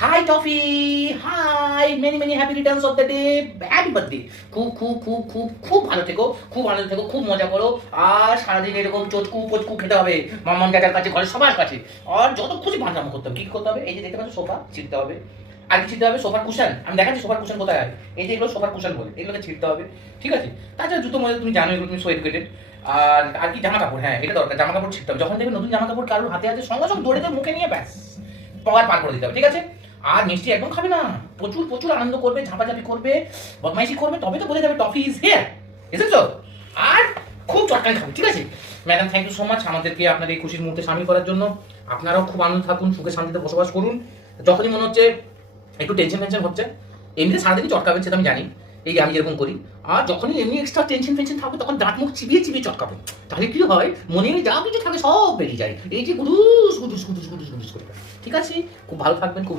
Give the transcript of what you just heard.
High toffee, hi, many many happy returns of the day, happy birthday. খুব খুব খুব খুব খুব ভালো থেকো, খুব আনন্দ থেকো, খুব মজা করো। আর সারাদিন এরকম চটকু পচকু খেতে হবে মাম্মাম চাচার কাছে, ঘরের সবার কাছে। আর যত খুশি ভান্ডামো করতে হবে। কি করতে হবে? এই যে দেখতে পাচ্ছ সোফা ছিঁড়তে হবে। আর কি ছিঁড়তে হবে? সোফার কুশন। আমি দেখাচ্ছি সোফার কুশন কোথায় হয়। এই যে এগুলো সোফার কুশন বলে, এগুলোকে ছিঁড়তে হবে। ঠিক আছে? তাছাড়া জুতো মজা তুমি জানো, এগুলো তুমি সো এডুকেটেড। আর কি জামা কাপড়, হ্যাঁ এটা দরকার, জামা কাপড় ছিঁড়তে হবে। যখন দেখবে নতুন জামা কাপড় কারোর হাতে আছে, সঙ্গে সঙ্গে দৌড়ে মুখে নিয়ে ব্যাস পাওয়ার পার করে দিতে হবে। ঠিক আছে? আর মিষ্টি একদম খাবে না। প্রচুর প্রচুর আনন্দ করবে, ঝাপাঝাপি করবে, বদমাইশি করবে, তবে তো বোঝা যাবে টফি ইজ হিয়ার। এসেছো? আর খুব চটকানি খাবে। ঠিক আছে madam, thank you so much আমাদেরকে আপনার এই খুশির মুহূর্তে সামিল করার জন্য। আপনারাও খুব আনন্দ থাকুন, সুখে শান্তিতে বসবাস করুন। যখনই মনে হচ্ছে একটু টেনশন টেনশন হচ্ছে, এমনিতে সারাদিনই চটকাবেন, সেটা আমি জানি, এই আমি যেরকম করি। আর যখনই এমনি এক্সট্রা টেনশন ফেনশন থাকবে, তখন দাঁত মুখ চিবিয়ে চিবিয়ে চটকাবেন। তাহলে কি হয়, মনে যা কিছু থাকে সব বেরিয়ে যায়। এই যে গুডুস গুডুস গুডুস গুডুস গুডুস করে। ঠিক আছে? খুব ভালো থাকবেন, খুব